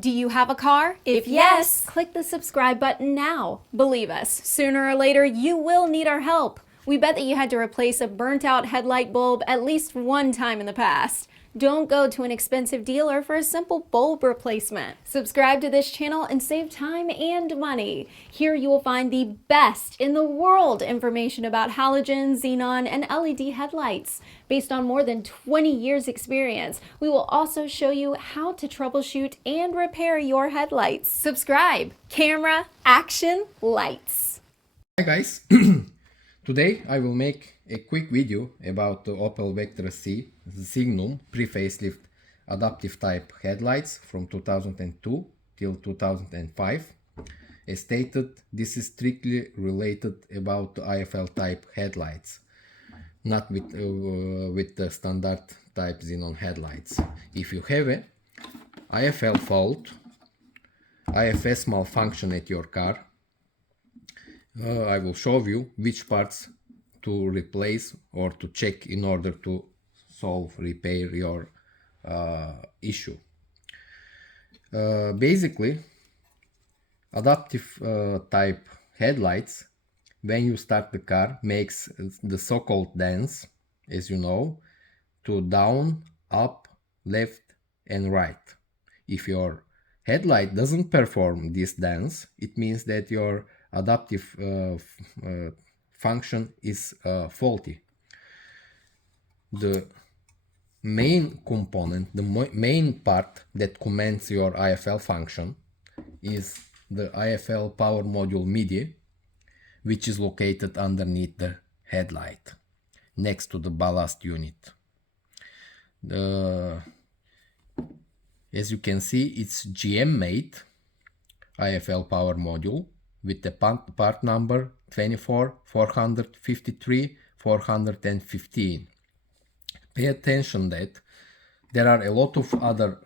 Do you have a car? If yes, click the subscribe button now. Believe us, sooner or later you will need our help. We bet that you had to replace a burnt out headlight bulb at least one time in the past. Don't go to an expensive dealer for a simple bulb replacement. Subscribe to this channel and save time and money. Here you will find the best in the world information about halogen, xenon, and LED headlights. Based on more than 20 years experience, we will also show you how to troubleshoot and repair your headlights. Subscribe. Camera, action, lights. Hi guys, today I will make a quick video about the Opel Vectra C Signum pre-facelift adaptive type headlights from 2002 till 2005. As stated, this is strictly related about the AFL type headlights, not with the standard type Xenon headlights. If you have a AFL fault, IFS malfunction at your car, I will show you which parts to replace or to check in order to repair your issue. Basically, adaptive type headlights, when you start the car, makes the so-called dance, as you know, to down, up, left and right. If your headlight doesn't perform this dance, it means that your adaptive function is faulty. The main component, the main part that commands your AFL function is the AFL Power Module Midi, which is located underneath the headlight, next to the ballast unit. As you can see, it's GM made AFL Power Module with the part number 24 453 415. Pay attention that there are a lot of other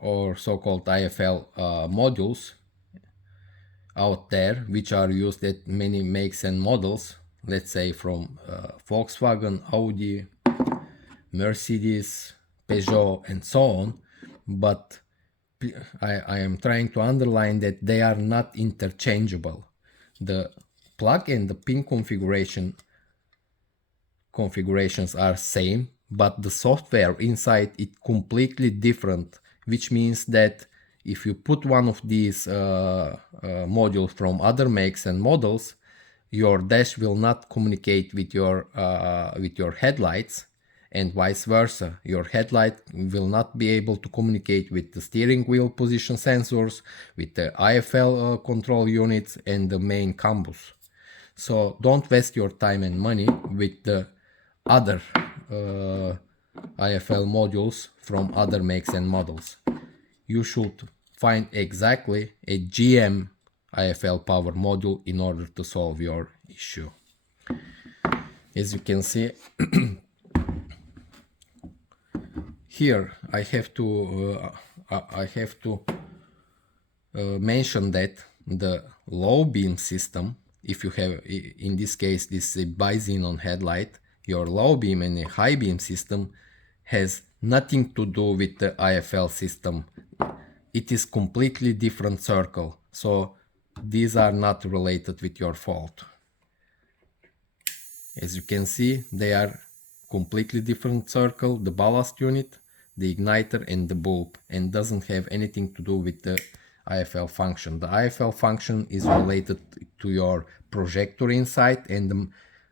or so-called AFL modules out there, which are used at many makes and models, let's say from Volkswagen, Audi, Mercedes, Peugeot and so on, but I am trying to underline that they are not interchangeable. The plug and the pin configurations are same, but the software inside it completely different, which means that if you put one of these modules from other makes and models, your dash will not communicate with your headlights, and vice versa. Your headlight will not be able to communicate with the steering wheel position sensors, with the AFL control units and the main combus. So don't waste your time and money with the other AFL modules from other makes and models. You should find exactly a GM AFL power module in order to solve your issue. As you can see, here I have to mention that the low beam system, if you have, in this case, this is a bi-xenon headlight, your low beam and a high beam system has nothing to do with the AFL system. It is completely different circle, so these are not related with your fault. As you can see, they are completely different circle, the ballast unit, the igniter and the bulb, and doesn't have anything to do with the AFL function. The AFL function is related to your projector inside and the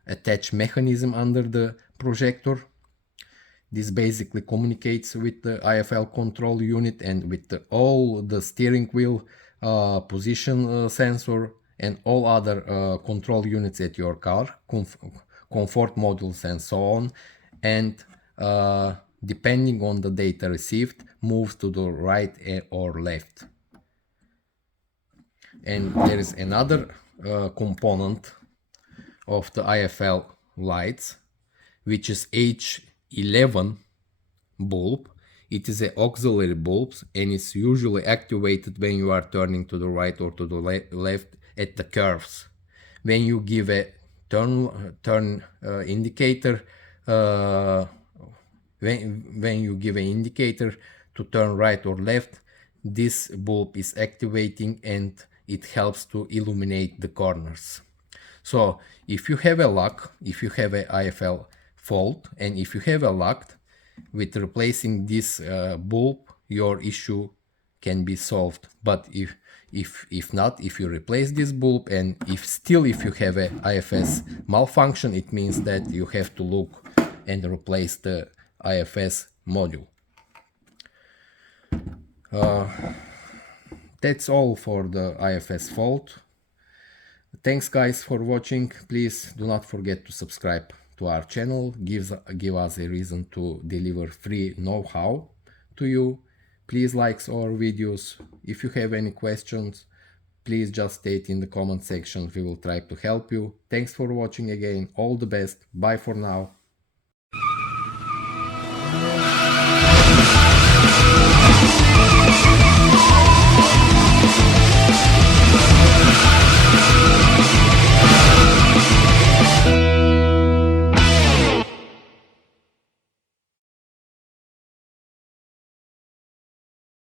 attached mechanism under the projector. This basically communicates with the AFL control unit and with all the steering wheel position sensor and all other control units at your car, comfort modules and so on, and depending on the data received, moves to the right or left. And there is another component of the AFL lights, which is H11 bulb. It is an auxiliary bulb and it's usually activated when you are turning to the right or to the left at the curves. When you give a turn indicator, when you give an indicator to turn right or left, this bulb is activating and it helps to illuminate the corners. So if you have a lock, if you have a IFL fault, and if you have a lock, with replacing this bulb, your issue can be solved. But if not, if you replace this bulb and if you have a IFS malfunction, it means that you have to look and replace the IFS module. That's all for the IFS fault. Thanks guys for watching. Please do not forget to subscribe to our channel. Give us a reason to deliver free know-how to you. Please like our videos. If you have any questions, please just state in the comment section. We will try to help you. Thanks for watching again. All the best. Bye for now.